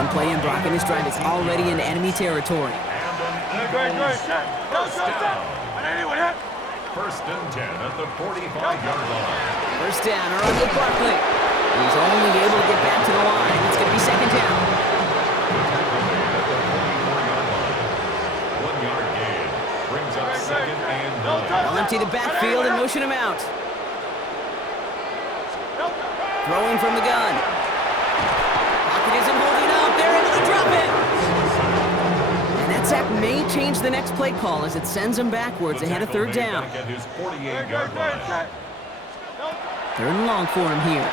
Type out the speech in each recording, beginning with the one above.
One play in, Brock, and this drive is already in enemy territory. First and 10 at the 45-yard line. First down, around with Barkley. He's only able to get back to the line. It's going to be second down. At the 1-yard gain. Brings up second and 9. They'll empty the backfield and motion him out. Throwing from the gun. Pocket isn't holding up. They're able to drop it. And that sack may change the next play call as it sends him backwards ahead of third down. At his 48-yard line. Third and long for him here.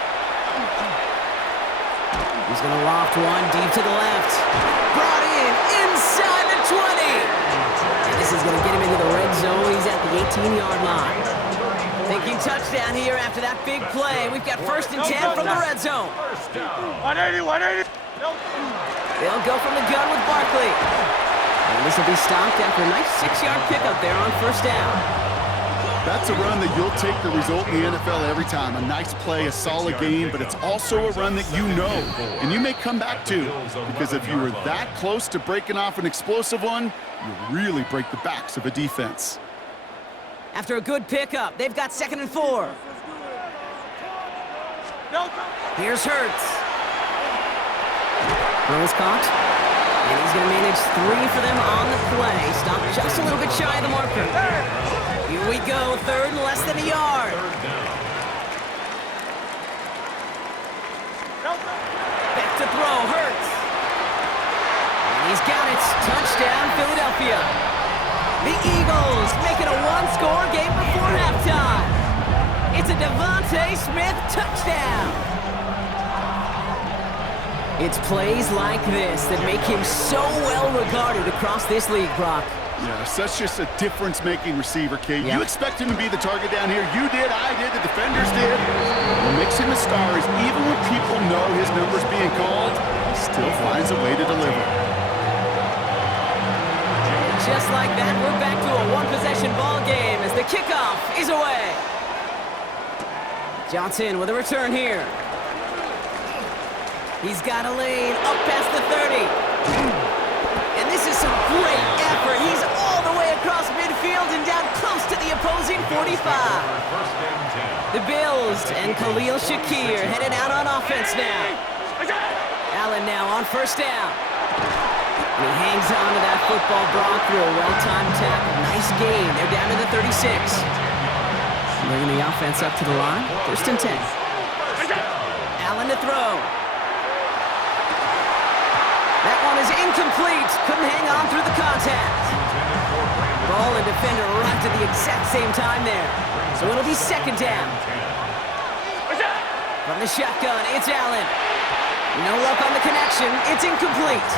He's going to loft one deep to the left. Brought in inside the 20. And this is going to get him into the red zone. He's at the 18-yard line. Thinking touchdown here after that big play. We've got first and 10 from the red zone. 180, 180. They'll go from the gun with Barkley. And this will be stopped after a nice 6-yard pickup there on first down. That's a run that you'll take the result in the NFL every time. A nice play, a solid game, but it's also a run that you know and you may come back to, because if you were that close to breaking off an explosive one, you really break the backs of a defense. After a good pickup, they've got second and 4. Here's Hurts. Throw is caught. And he's going to manage 3 for them on the play. Stop just a little bit shy of the marker. Here we go, third and less than a yard. Back to throw, Hurts. And he's got it. Touchdown, Philadelphia. The Eagles make it a one-score game before halftime. It's a Devontae Smith touchdown. It's plays like this that make him so well regarded across this league, Brock. Yeah, such just a difference-making receiver, Kate. Yep. You expect him to be the target down here. You did, I did, the defenders did. What makes him a star is even when people know his number's being called, he still finds a way to deliver. Just like that, we're back to a one-possession ball game as the kickoff is away. Johnson with a return here. He's got a lane up past the 30. And this is some great effort. He's all the way across midfield and down close to the opposing 45. The Bills and Khalil Shakir headed out on offense now. Allen now on first down. And he hangs on to that football, Brock, through a well-timed tackle. Nice gain. They're down to the 36. Bringing the offense up to the line. First and 10. Allen to throw. That one is incomplete. Couldn't hang on through the contact. Ball and defender arrived at the exact same time there. So it'll be second down. From the shotgun, it's Allen. No luck on the connection. It's incomplete.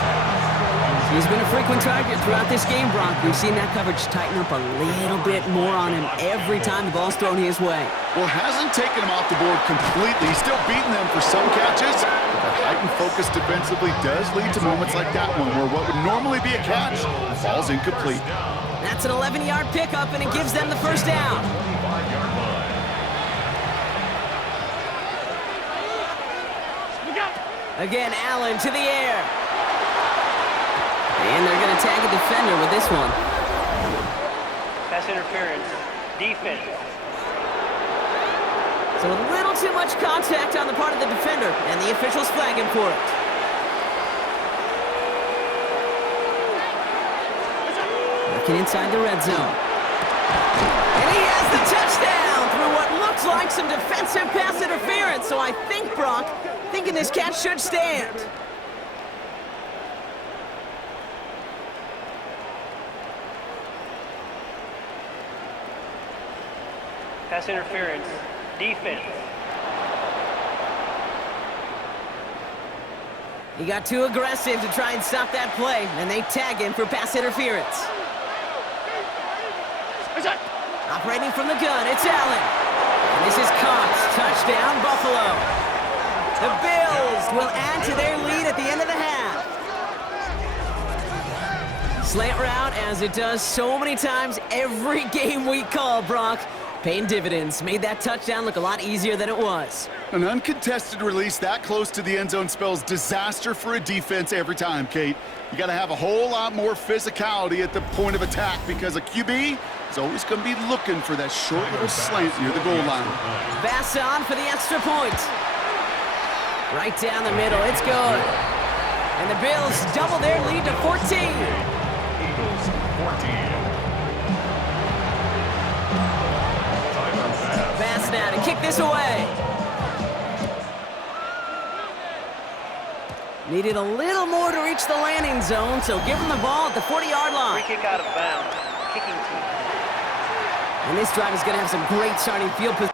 He's been a frequent target throughout this game, Brock. We've seen that coverage tighten up a little bit more on him every time the ball's thrown his way. Well, hasn't taken him off the board completely. He's still beating them for some catches. But that heightened focus defensively does lead to moments like that one, where what would normally be a catch falls incomplete. That's an 11-yard pickup, and it gives them the first down. Again, Allen to the air. And they're going to tag a defender with this one. Pass interference. Defense. So a little too much contact on the part of the defender, and the officials flag him for it. Working inside the red zone. And he has the touchdown through what looks like some defensive pass interference. So I think, Brock, thinking this catch should stand. Pass interference. Defense. He got too aggressive to try and stop that play, and they tag him for pass interference. Operating from the gun, it's Allen. And this is caught. Touchdown, Buffalo. The Bills will add to their lead at the end of the half. Slant route, as it does so many times every game we call, Brock. Paying dividends. Made that touchdown look a lot easier than it was. An uncontested release that close to the end zone spells disaster for a defense every time, Kate. You got to have a whole lot more physicality at the point of attack because a QB is always going to be looking for that short little slant near the goal line. Bass on for the extra point. Right down the middle. It's good. And the Bills double their lead to 14. Eagles 14. Bass now to kick this away. Needed a little more to reach the landing zone, so give him the ball at the 40-yard line. Free kick out of bounds. Kicking team. And this drive is going to have some great starting field position.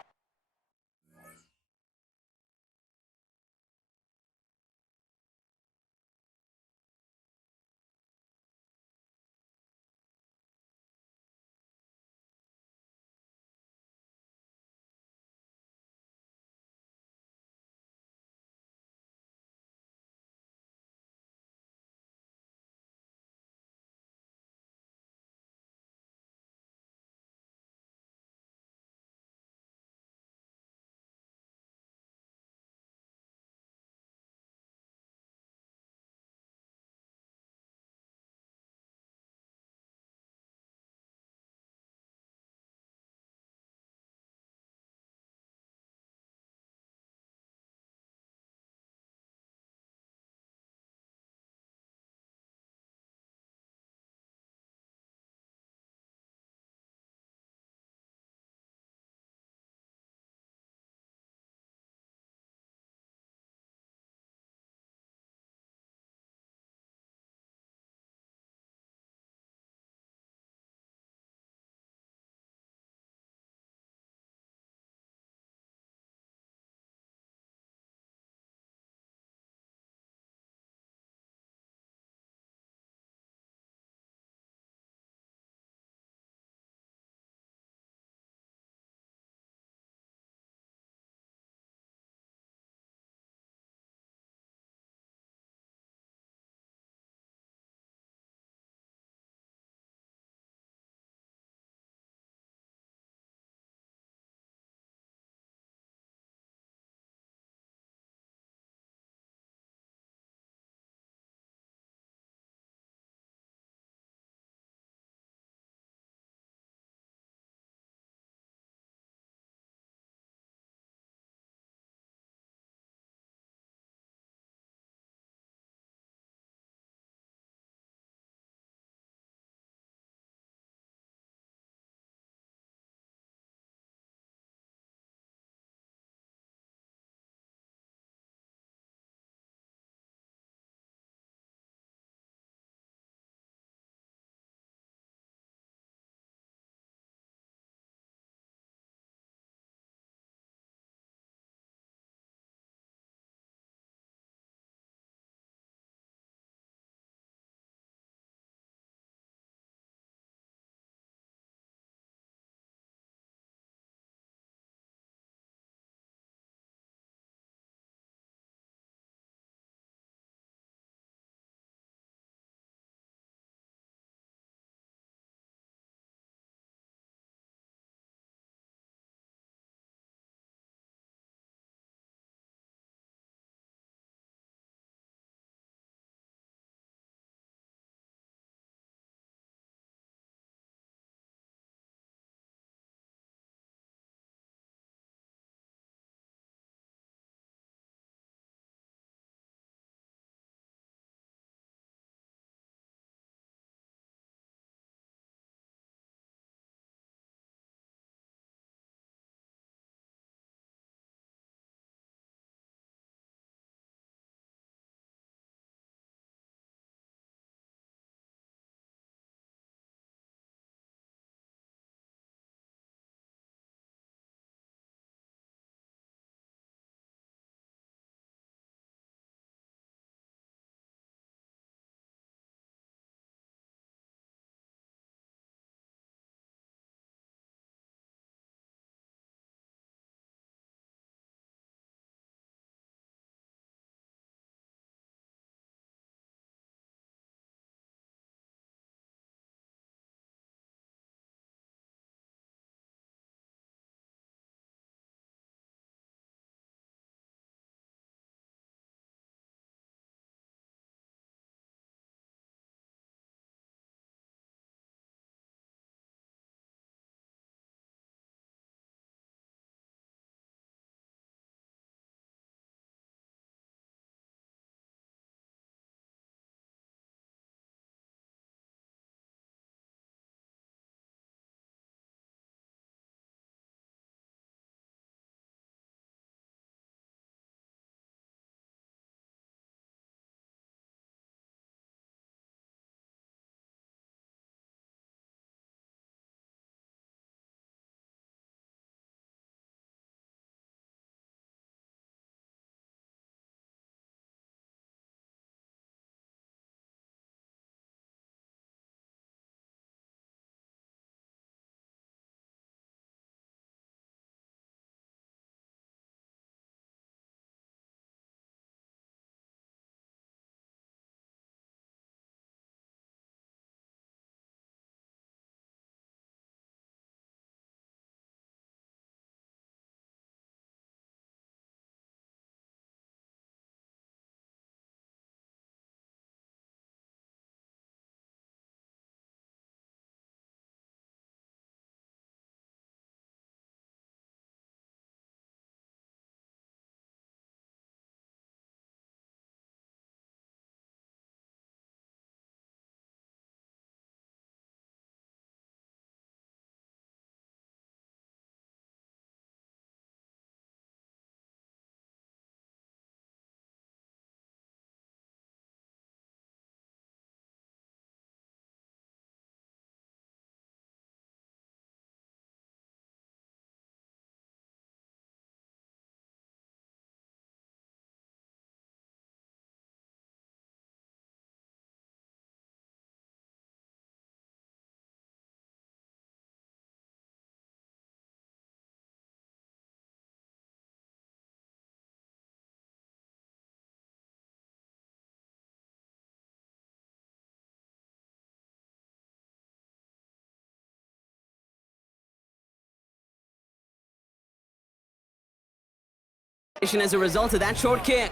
As a result of that short kick.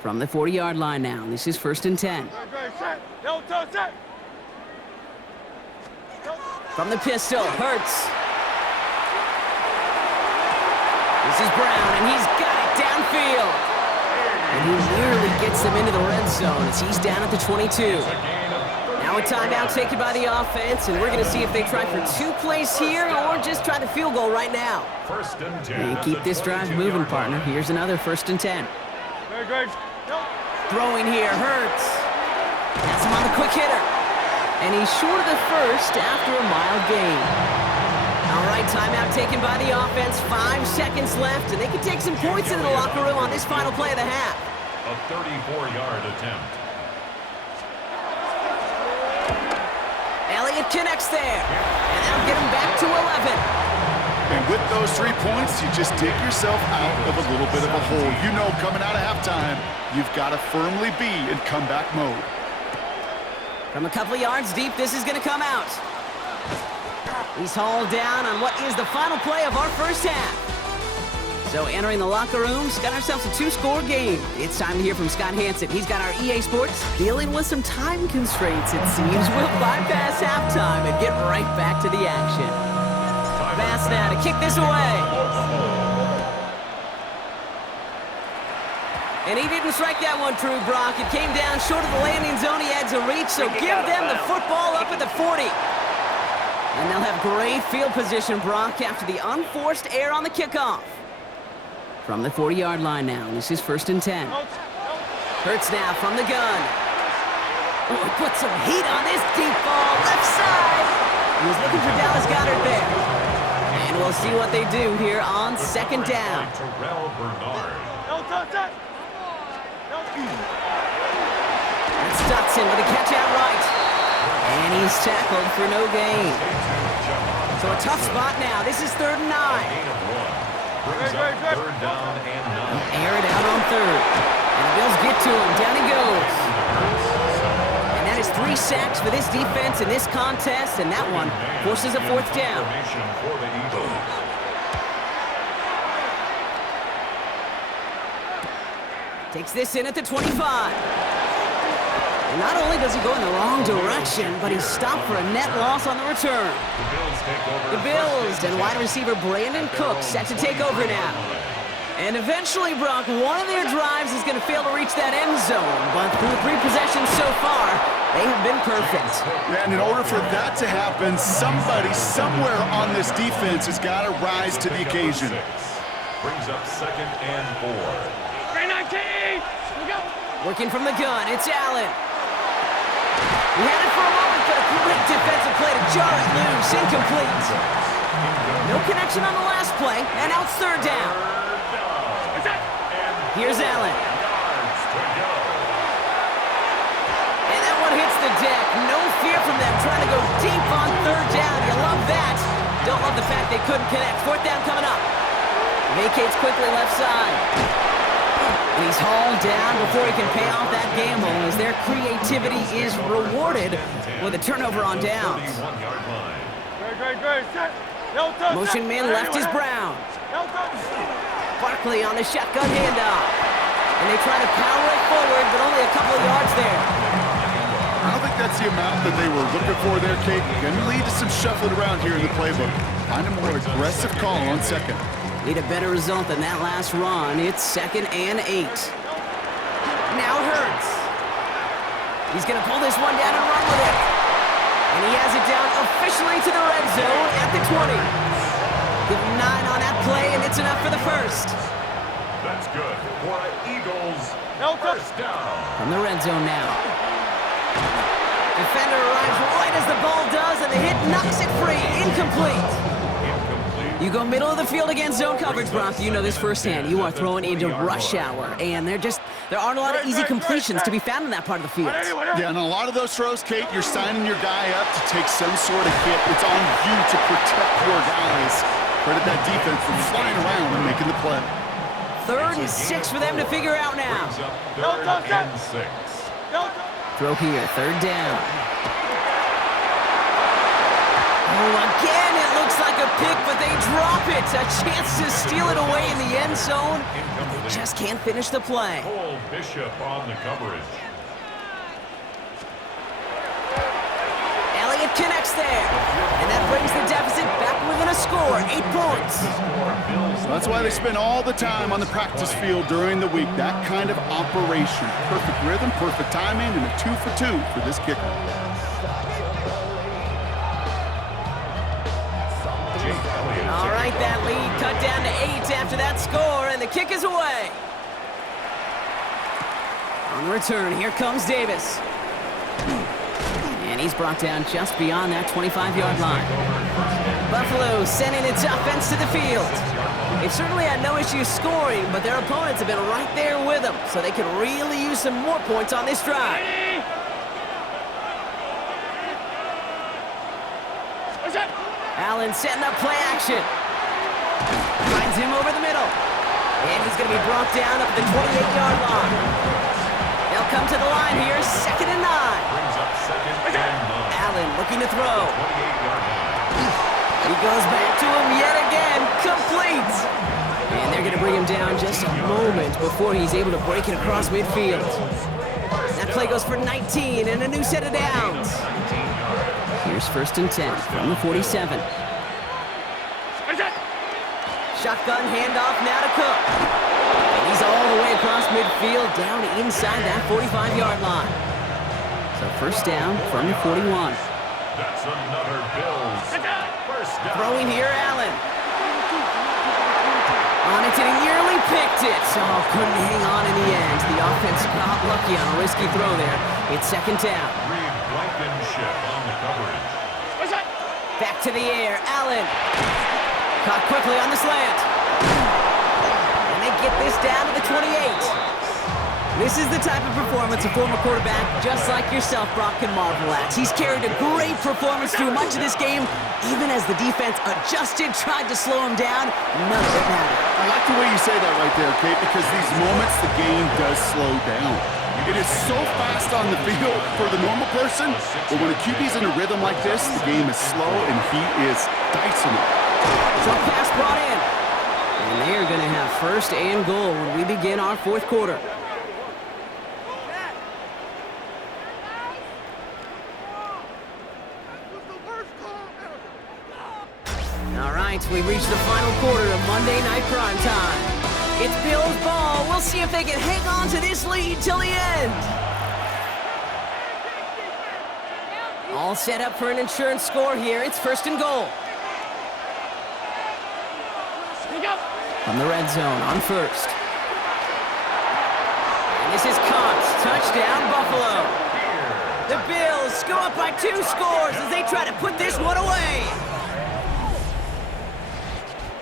From the 40-yard line now, this is 1st and 10. From the pistol, Hurts. This is Brown, and he's got it downfield. And he nearly gets them into the red zone as he's down at the 22. Now a timeout taken by the offense, and we're going to see if they try for 2 plays here or just try the field goal right now. 1st and 10. And keep this drive moving, partner. Here's another 1st and 10. Throwing here, Hurts. That's him on the quick hitter. And he's short of the first after a mild gain. All right, timeout taken by the offense. 5 seconds left, and they can take some points into the locker room on this final play of the half. A 34-yard attempt. Elliott connects there, and that'll get him back to 11. And with those 3 points, you just dig yourself out of a little bit of a hole. You know, coming out of halftime, you've got to firmly be in comeback mode. From a couple of yards deep, this is going to come out. He's hauled down on what is the final play of our first half. So entering the locker rooms, got ourselves a 2-score game. It's time to hear from Scott Hansen. He's got our EA Sports dealing with some time constraints, it seems. We'll bypass halftime and get right back to the action. Pass now to kick this away. And he didn't strike that one true, Brock. It came down short of the landing zone he had to reach, so give them the football up at the 40. And they'll have great field position, Brock, after the unforced error on the kickoff. From the 40-yard line now, this is 1st and 10. Hurts now from the gun. Oh, he put some heat on this deep ball, left side. He was looking for Dallas Goedert there. And we'll see what they do here on 2nd down. That's Dotson with a catch out right. And he's tackled for no gain. So a tough spot now. This is 3rd and 9. Air it out on 3rd. And the Bills get to him. Down he goes. And that is 3 sacks for this defense in this contest. And that one forces a 4th down. Takes this in at the 25. And not only does he go in the wrong direction, but he's stopped for a net loss on the return. The Bills and wide receiver Brandon Cook set to take over now. And eventually, Brock, one of their drives is going to fail to reach that end zone. But through 3 possessions so far, they have been perfect. Yeah, and in order for that to happen, somebody somewhere on this defense has got to rise to the occasion. Brings up 2nd and 4. 319! Go! Working from the gun, it's Allen. He had it for a moment, but a great defensive play to jar it loose. Incomplete. No connection on the last play, and now it's 3rd down. Here's Allen. And that one hits the deck. No fear from them trying to go deep on 3rd down. You love that. Don't love the fact they couldn't connect. 4th down coming up. Vacates quickly left side. And he's hauled down before he can pay off that gamble as their creativity is rewarded with a turnover on downs. Motion man left is Brown. Barkley on the shotgun handoff. And they try to power it forward, but only a couple of yards there. I don't think that's the amount that they were looking for there, Kate. Going to lead to some shuffling around here in the playbook. Find a more aggressive call on 2nd. Need a better result than that last run. It's 2nd and 8. Now Hurts. He's going to pull this one down and run with it. And he has it down officially to the red zone at the 20. Give him 9 on that play, and it's enough for the 1st. That's good for an Eagles 1st down. From the red zone now. Defender arrives right as the ball does, and the hit knocks it free. Incomplete. You go middle of the field against zone coverage, Brock. You know this firsthand. You are throwing into rush hour, and there aren't a lot of easy completions to be found in that part of the field. Yeah, and a lot of those throws, Kate, you're signing your guy up to take some sort of hit. It's on you to protect your guys. Credit that defense for flying around and making the play. 3rd and 6 for them to figure out now. 3rd and 6. Throw here, 3rd down. Again, it looks like a pick, but they drop it. A chance to steal it away in the end zone, and they just can't finish the play. Cole Bishop on the coverage. Elliott connects there, and that brings the deficit back within a score, 8 points. That's why they spend all the time on the practice field during the week. That kind of operation. Perfect rhythm, perfect timing, and a 2 for 2 for this kicker. All right, that lead cut down to 8 after that score, and the kick is away. On the return, here comes Davis. And he's brought down just beyond that 25-yard line. Buffalo sending its offense to the field. They've certainly had no issues scoring, but their opponents have been right there with them, so they could really use some more points on this drive. Allen setting up play action. Finds him over the middle. And he's going to be brought down up the 28-yard line. They'll come to the line here, 2nd and 9. Allen looking to throw. He goes back to him yet again, complete. And they're going to bring him down just a moment before he's able to break it across midfield. That play goes for 19 and a new set of downs. Here's 1st and 10 from the 47. Shotgun handoff now to Cook. And he's all the way across midfield, down inside that 45-yard line. So 1st down from the 41. That's another Bills. First down. Throwing here, Allen. On it, and he nearly picked it. So couldn't hang on in the end. The offense got lucky on a risky throw there. It's 2nd down. Blankenship on the coverage. Back to the air, Allen. Caught quickly on the slant. And they get this down to the 28. This is the type of performance a former quarterback, just like yourself, Brock, can marvel at. He's carried a great performance through much of this game, even as the defense adjusted, tried to slow him down. None of it mattered. I like the way you say that right there, Kate, because these moments the game does slow down. It is so fast on the field for the normal person, but when a QB's in a rhythm like this, the game is slow and he is dicing it. Short pass brought in. And they are going to have 1st and goal when we begin our 4th quarter. All right, we've reached the final quarter of Monday Night Prime Time. It's Bills ball. We'll see if they can hang on to this lead till the end. All set up for an insurance score here. It's 1st and goal. From the red zone on 1st. And this is caught. Touchdown, Buffalo. The Bills go up by 2 scores as they try to put this one away.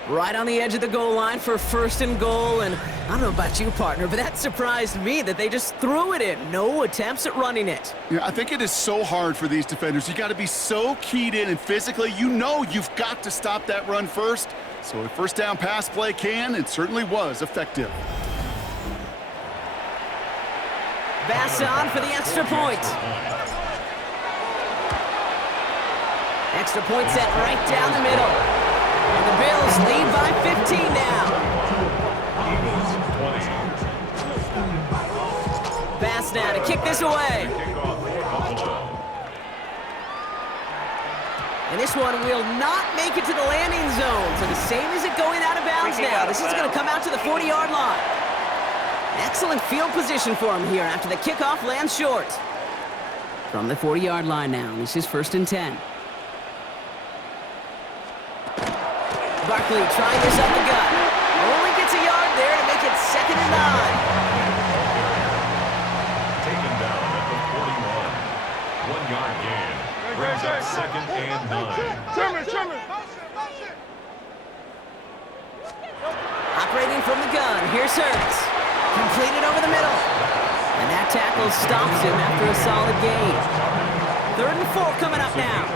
Right on the edge of the goal line for 1st and goal, and I don't know about you, partner, but that surprised me that they just threw it in. No attempts at running it. Yeah, I think it is so hard for these defenders. You got to be so keyed in, and physically, you know you've got to stop that run first. So a 1st down pass play can, and certainly was effective. Bass on for the extra point. Extra point set right down the middle. And the Bills lead by 15 now. Pass now to kick this away. And this one will not make it to the landing zone. So the same as it going out of bounds now. This is going to come out to the 40-yard line. Excellent field position for him here after the kickoff lands short. From the 40-yard line now, this is 1st and 10. Barkley trying this up the gut. Only gets a yard there to make it 2nd and 9. Taken down at the 41. 1-yard gain. Brings up 2nd and 9. Sherman. Operating from the gun, here's Hurts. Completed over the middle. And that tackle stops him after a solid gain. 3rd and 4 coming up now.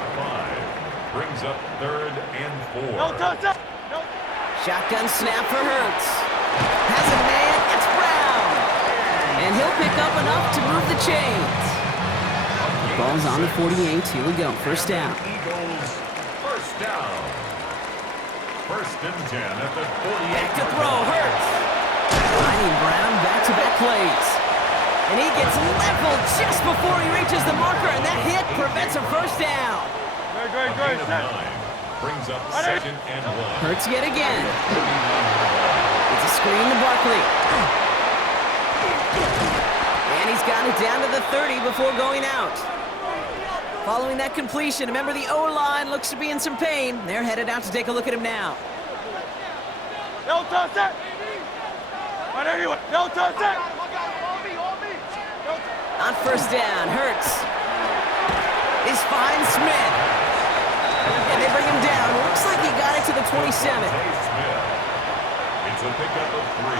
Brings up 3rd and 4. Shotgun snap for Hurts. Has a man, it's Brown. And he'll pick up enough to move the chains. Ball's on the 48, here we go, 1st down. Eagles, down. First and 10 at the 48. Back to throw, Hurts. Finding Brown back-to-back plays. And he gets leveled just before he reaches the marker, and that hit prevents a first down. A gain of 9 brings up second and 1. Hurts yet again. It's a screen to Barkley. And he's got it down to the 30 before going out. Following that completion, remember the O-line looks to be in some pain. They're headed out to take a look at him now. No touch it. No touch it. On first down, Hurts is fine Smith. And they bring him down. Looks like he got it to the 27. It's a pickup of 3.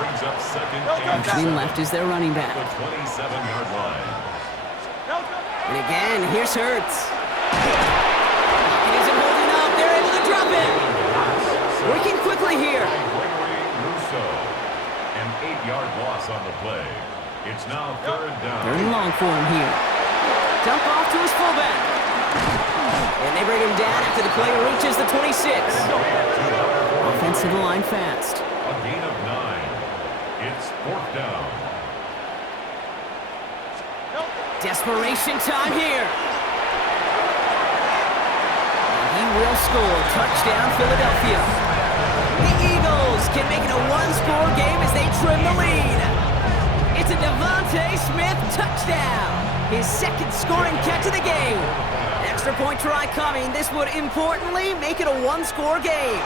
Brings up second and Clean left is their running back. the 27-yard line. And again, here's Hurts. He isn't holding up. They're able to drop him. Working quickly here. Gregory Rousseau. An 8-yard loss on the play. It's now third down. Third and long for him here. Dump off to his fullback. And they bring him down after the play reaches the 26. Offensive line fast. A gain of 9. It's fourth down. Desperation time here. And he will score. Touchdown, Philadelphia. The Eagles can make it a one-score game as they trim the lead. It's a Devontae Smith touchdown. His second scoring catch of the game. Extra point try coming. This would importantly make it a one-score game.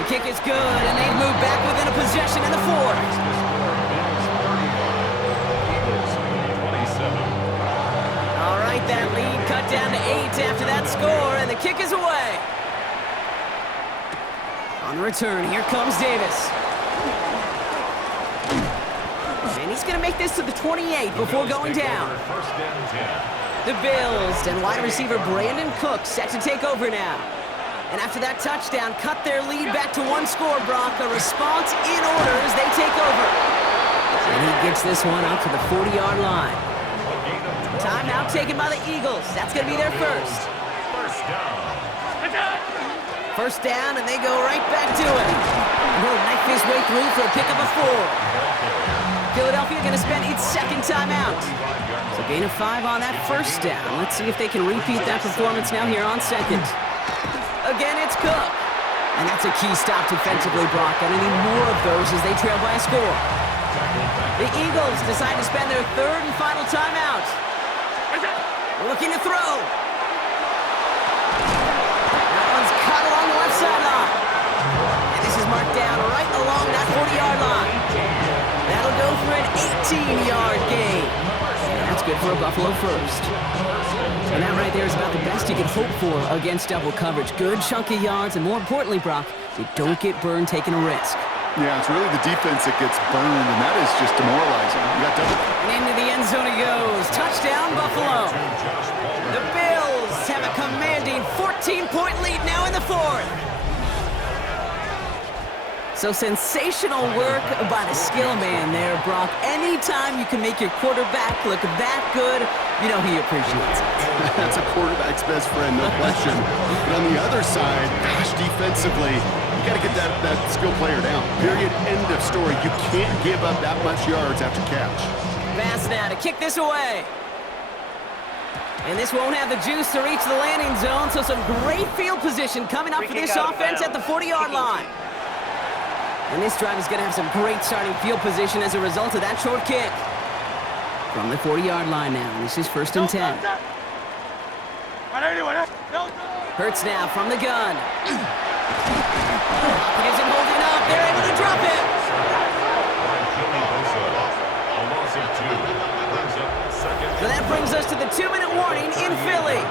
The kick is good, and they've moved back within a possession in the fourth. All right, that lead cut down to 8 after that score, and the kick is away. On the return, here comes Davis. And he's going to make this to the 28 before going down. First and 10. The Bills and wide receiver Brandon Cook set to take over now. And after that touchdown, cut their lead back to one score, Brock. A response in order as they take over. And he gets this one up to the 40-yard line. Timeout taken by the Eagles. That's going to be their first. First down. First down, and they go right back to it. And he'll knife his way through for a pickup of 4. Philadelphia going to spend its second timeout. So gain of 5 on that first down. Let's see if they can repeat that performance now here on second. Again, it's Cook. And that's a key stop defensively, Brock. And any more of those as they trail by a score. The Eagles decide to spend their third and final timeout. Looking to throw. That one's cut along the left sideline. And this is marked down right along that 40-yard line. That'll go for an 18-yard gain. And that's good for a Buffalo first. And that right there is about the best you can hope for against double coverage. Good chunk of yards, and more importantly, Brock, you don't get burned taking a risk. Yeah, it's really the defense that gets burned, and that is just demoralizing. You got double. And into the end zone he goes. Touchdown, Buffalo. The Bills have a commanding 14-point lead now in the fourth. So sensational work by the skill man there, Brock. Anytime you can make your quarterback look that good, you know he appreciates it. That's a quarterback's best friend, no question. But on the other side, gosh, defensively, you got to get that skill player down. Period, end of story. You can't give up that much yards after catch. Pass now to kick this away. And this won't have the juice to reach the landing zone, so some great field position coming up for this offense at the 40-yard line. And this drive is going to have some great starting field position as a result of that short kick. From the 40-yard line now, this is first and 10. Hurts now from the gun. He isn't holding up. They're able to drop it. So that brings us to the 2-minute warning in Philly.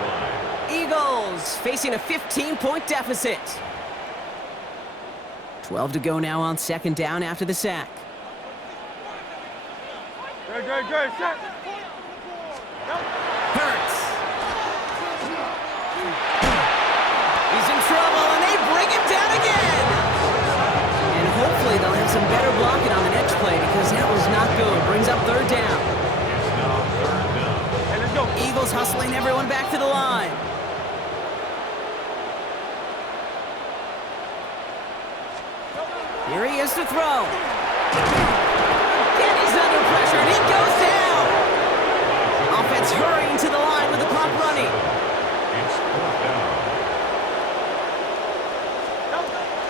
Eagles facing a 15-point deficit. 12 to go now on second down after the sack. Good. Set. Hurts. He's in trouble, and they bring him down again. And hopefully they'll have some better blocking on the next play because that was not good. Brings up third down. Hey, let's go. Eagles hustling everyone back to the line. begins to throw. And he's under pressure, and he goes down. Offense hurrying to the line with the clock running. It's 4th down.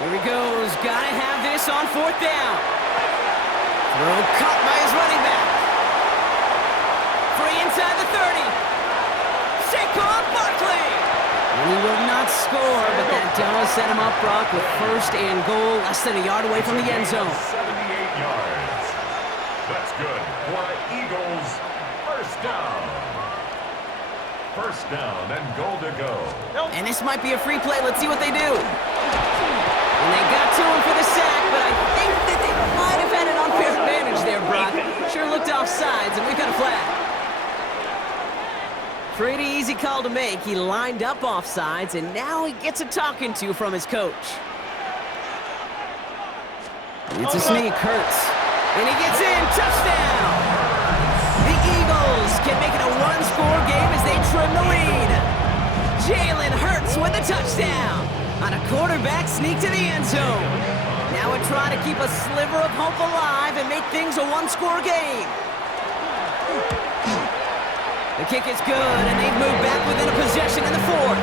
Here he goes. Gotta have this on 4th down. Throw caught by his running back. Free inside the 30. Saquon Barkley. And he will not score, but that does set him up, Brock, with 1st and goal, less than a yard away from the end zone. 78 yards. That's good for Eagles. 1st down. 1st down and goal to go. And this might be a free play. Let's see what they do. And they got to him for the sack, but I think that they might have had an unfair advantage there, Brock. Sure looked offsides, and we got a flag. Pretty easy call to make. He lined up offsides, and now he gets a talking to from his coach. It's a sneak, Hurts. And he gets in, touchdown! The Eagles can make it a one-score game as they trim the lead. Jalen Hurts with a touchdown on a quarterback sneak to the end zone. Now we're trying to keep a sliver of hope alive and make things a one-score game. The kick is good, and they've moved back within a possession in the 4th.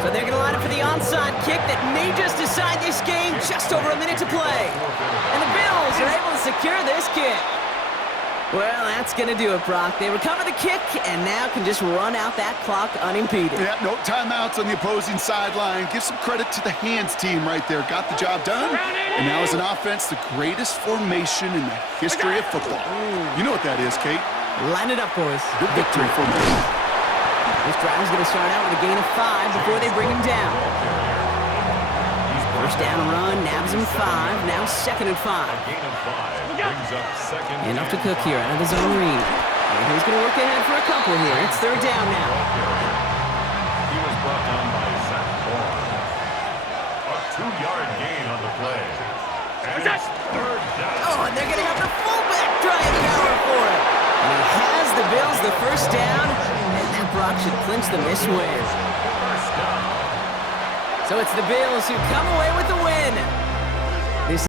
So they're going to line up for the onside kick that may just decide this game, just over a minute to play. And the Bills are able to secure this kick. Well, that's going to do it, Brock. They recover the kick and now can just run out that clock unimpeded. Yeah, no timeouts on the opposing sideline. Give some credit to the hands team right there. Got the job done. And now as an offense, the greatest formation in the history of football. You know what that is, Kate. Line it up, boys. The victory formation. This drive is going to start out with a gain of 5 before they bring him down. 1st down run, nabs him 5. Now 2nd and 5. Gain of 5 brings up 2nd. And off to Cook here out of his own read. And he's going to work ahead for a couple here. It's 3rd down now. He was brought down by Zach Bourne. A 2-yard gain on the play. And it's 3rd down. Oh, and they're going to have the fullback trying power for it. And he has the Bills the 1st down. And that Brock should clinch them this win. First down. So it's the Bills who come away with the win.